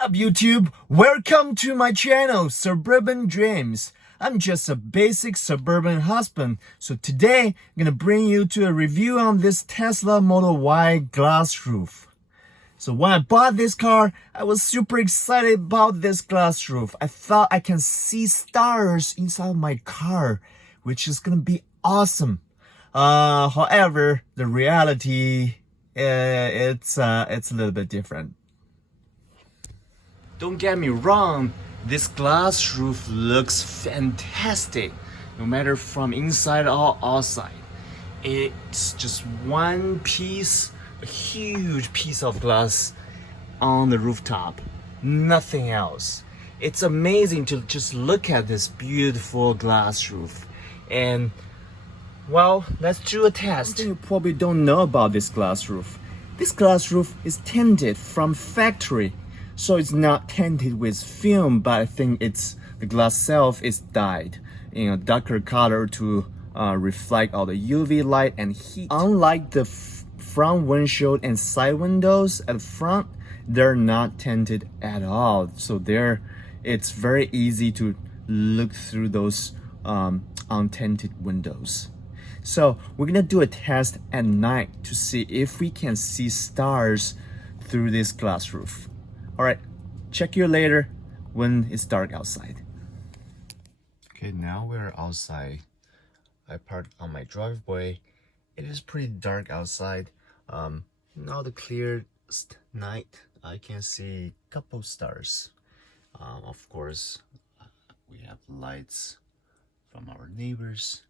Up YouTube? Welcome to my channel, Suburban Dreams. I'm just a basic suburban husband. So today, I'm gonna bring you to a review on this Tesla Model Y glass roof. So when I bought this car, I was super excited about this glass roof. I thought I can see stars inside my car, which is gonna be awesome. However, the reality, it's a little bit different. Don't get me wrong, this glass roof looks fantastic, no matter from inside or outside. It's just one piece, a huge piece of glass on the rooftop, nothing else. It's amazing to just look at this beautiful glass roof. And well, let's do a test. Something you probably don't know about this glass roof. This glass roof is tinted from factory. So it's not tinted with film, but I think the glass itself is dyed in a darker color to reflect all the UV light and heat. Unlike the front windshield and side windows at the front, they're not tinted at all. So it's very easy to look through those untinted windows. So we're gonna do a test at night to see if we can see stars through this glass roof. Alright, check you later when it's dark outside. Okay, now we're outside. I parked on my driveway. It is pretty dark outside. Now the clearest night, I can see a couple stars. Of course, we have lights from our neighbors.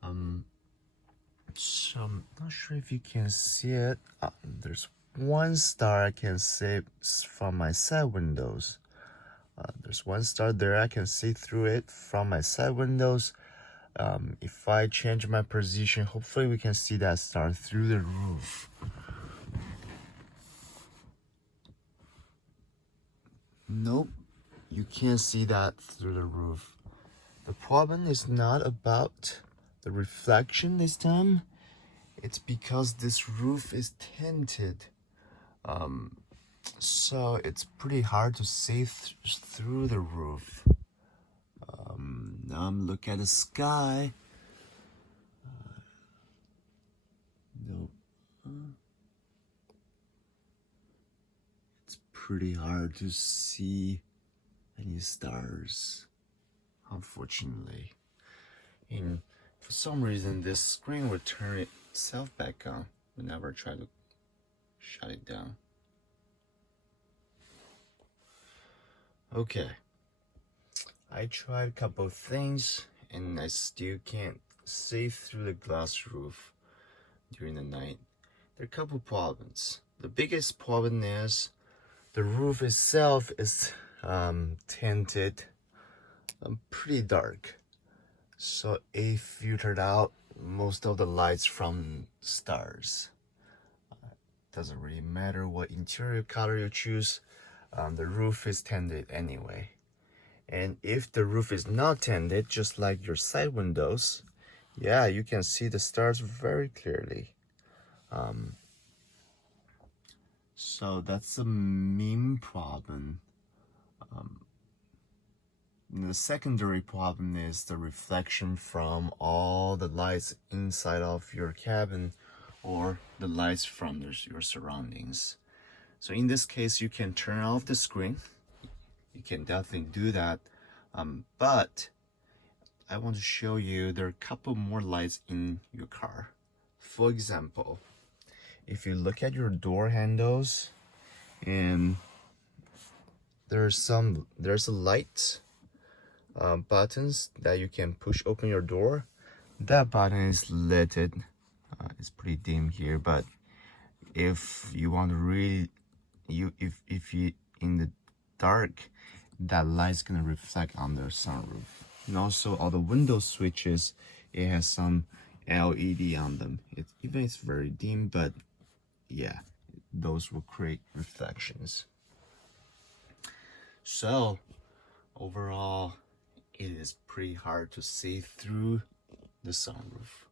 So I'm not sure if you can see it. There's one star I can see from my side windows. There's one star there, I can see through it from my side windows. If I change my position, hopefully we can see that star through the roof. Nope, you can't see that through the roof. The problem is not about the reflection this time. It's because this roof is tinted. So it's pretty hard to see through the roof. Now I'm looking at the sky. Nope. It's pretty hard to see any stars, unfortunately. And for some reason, this screen will turn itself back on whenever I try to shut it down. Okay, I tried a couple of things and I still can't see through the glass roof during the night. There are a couple problems. The biggest problem is the roof itself is tinted pretty dark, so it filtered out most of the lights from stars. Doesn't really matter what interior color you choose, the roof is tinted anyway. And if the roof is not tinted, just like your side windows, yeah, you can see the stars very clearly. So that's the main problem. The secondary problem is the reflection from all the lights inside of your cabin or the lights from your surroundings. So in this case, you can turn off the screen. You can definitely do that. But I want to show you there are a couple more lights in your car. For example, if you look at your door handles, and there's a light buttons that you can push open your door. That button is lit. It's pretty dim here, but if you want to really, if you in the dark, that light's gonna reflect on the sunroof. And also all the window switches, it has some LED on them. Even it's very dim, but yeah, those will create reflections. So overall, it is pretty hard to see through the sunroof.